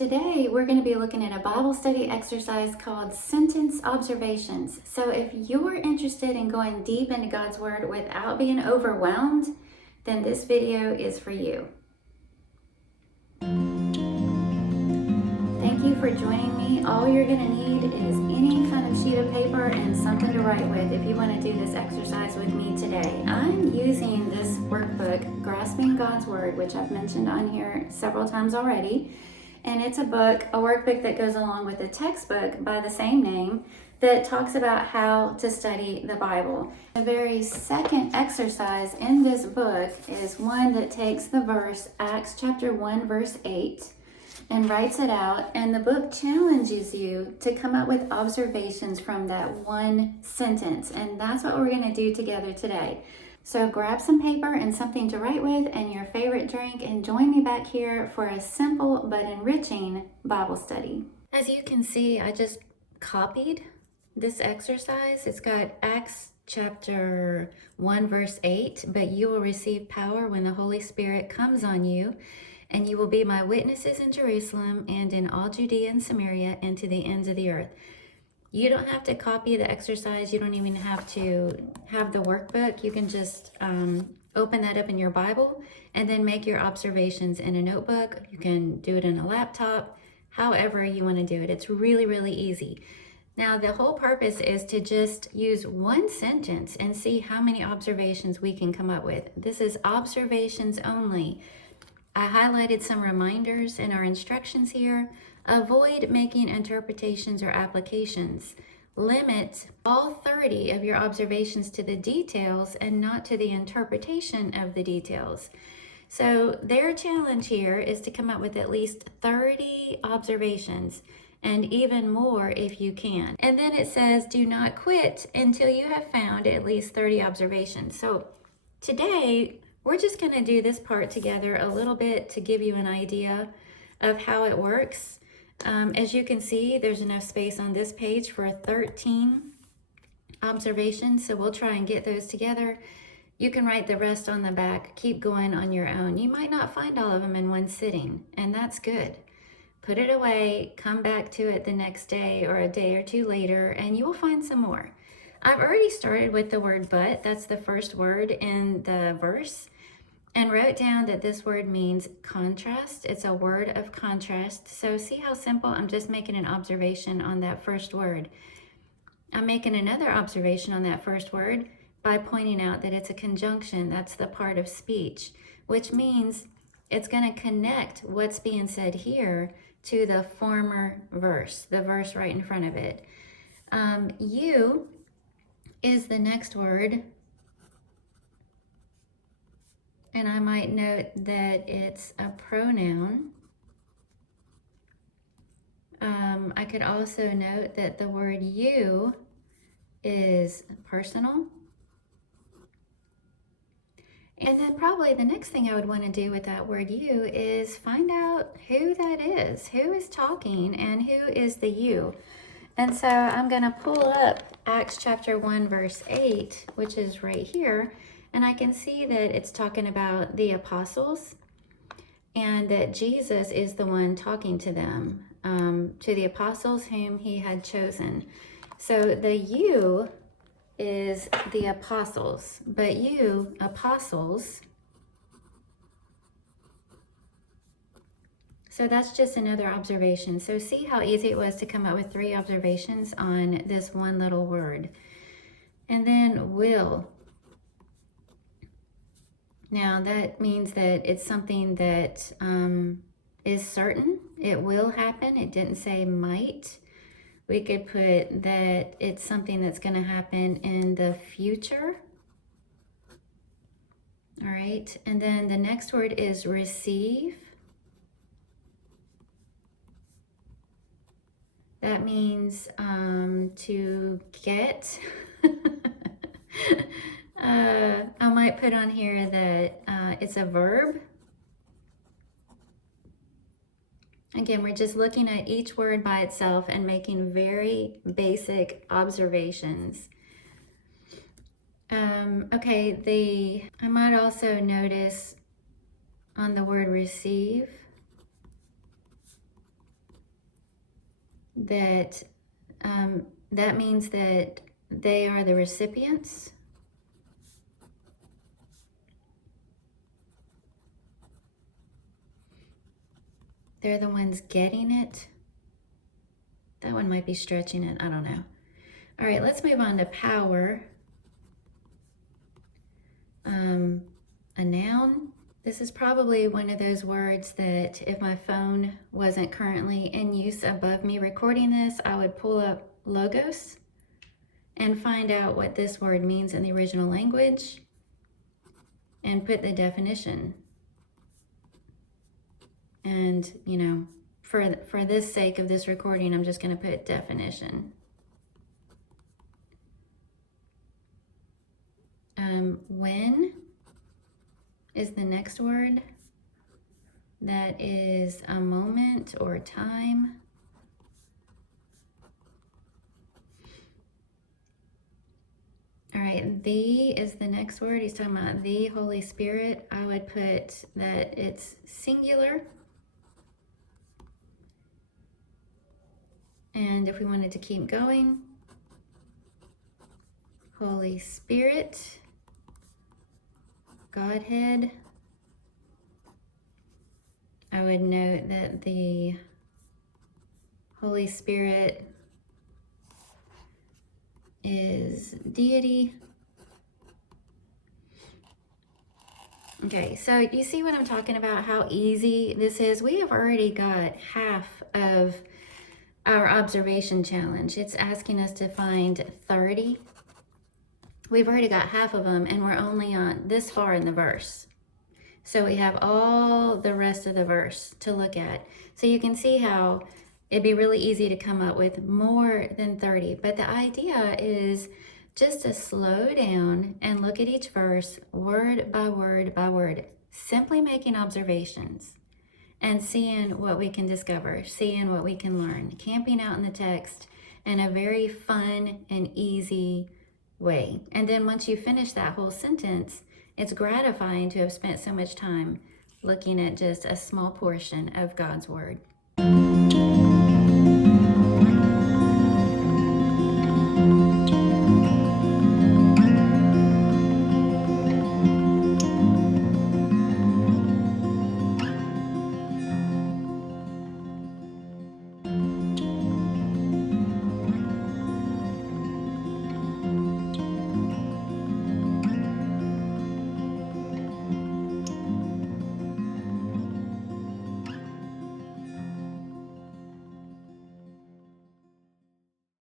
Today, we're going to be looking at a Bible study exercise called Sentence Observations. So if you're interested in going deep into God's Word without being overwhelmed, then this video is for you. Thank you for joining me. All you're going to need is any kind of sheet of paper and something to write with if you want to do this exercise with me today. I'm using this workbook, Grasping God's Word, which I've mentioned on here several times already. And it's a workbook that goes along with a textbook by the same name that talks about how to study the Bible. The very second exercise in this book is one that takes the verse, Acts chapter 1, verse 8, and writes it out. And the book challenges you to come up with observations from that one sentence. And that's what we're going to do together today. So grab some paper and something to write with and your favorite drink and join me back here for a simple but enriching Bible study. As you can see, I just copied this exercise. It's got Acts chapter 1 verse 8, but you will receive power when the Holy Spirit comes on you, and you will be my witnesses in Jerusalem and in all Judea and Samaria and to the ends of the earth. You don't have to copy the exercise. You don't even have to have the workbook. You can just open that up in your Bible and then make your observations in a notebook. You can do it in a laptop, however you want to do it. It's really, really easy. Now, the whole purpose is to just use one sentence and see how many observations we can come up with. This is observations only. I highlighted some reminders in our instructions here. Avoid making interpretations or applications. Limit all 30 of your observations to the details and not to the interpretation of the details. So their challenge here is to come up with at least 30 observations, and even more if you can. And then it says, do not quit until you have found at least 30 observations. So today, we're just going to do this part together a little bit to give you an idea of how it works. As you can see, there's enough space on this page for 13 observations, so we'll try and get those together. You can write the rest on the back, keep going on your own. You might not find all of them in one sitting, and that's good. Put it away, come back to it the next day or a day or two later, and you will find some more. I've already started with the word but, that's the first word in the verse, and wrote down that this word means contrast. It's a word of contrast. So see how simple? I'm just making an observation on that first word. I'm making another observation on that first word by pointing out that it's a conjunction. That's the part of speech, which means it's going to connect what's being said here to the former verse, the verse right in front of it. You is the next word. And I might note that it's a pronoun. I could also note that the word you is personal. And then probably the next thing I would want to do with that word you is find out who that is, who is talking and who is the you. And so I'm going to pull up Acts chapter 1 verse 8, which is right here. And I can see that it's talking about the apostles and that Jesus is the one talking to them, to the apostles whom he had chosen. So the you is the apostles, but you, apostles. So that's just another observation. So see how easy it was to come up with 3 observations on this one little word. And then will. Now that means that it's something that is certain. It will happen. It didn't say might. We could put that it's something that's going to happen in the future. All right. And then the next word is receive. That means to get. I might put on here that it's a verb. Again, we're just looking at each word by itself and making very basic observations. Okay, I might also notice on the word receive that that means that they are the recipients. They're the ones getting it. That one might be stretching it. I don't know. All right, let's move on to power. A noun. This is probably one of those words that if my phone wasn't currently in use above me recording this, I would pull up Logos and find out what this word means in the original language and put the definition. And, you know, for this sake of this recording, I'm just going to put definition. When is the next word. That is a moment or time. All right, the is the next word. He's talking about the Holy Spirit. I would put that it's singular. And if we wanted to keep going, Holy Spirit, Godhead, I would note that the Holy Spirit is deity. Okay, so you see what I'm talking about, how easy this is? We have already got half of our observation challenge. It's asking us to find 30. We've already got half of them, and we're only on this far in the verse. So we have all the rest of the verse to look at. So you can see how it'd be really easy to come up with more than 30. But the idea is just to slow down and look at each verse word by word by word, simply making observations and seeing what we can discover, seeing what we can learn, camping out in the text in a very fun and easy way. And then once you finish that whole sentence, it's gratifying to have spent so much time looking at just a small portion of God's Word.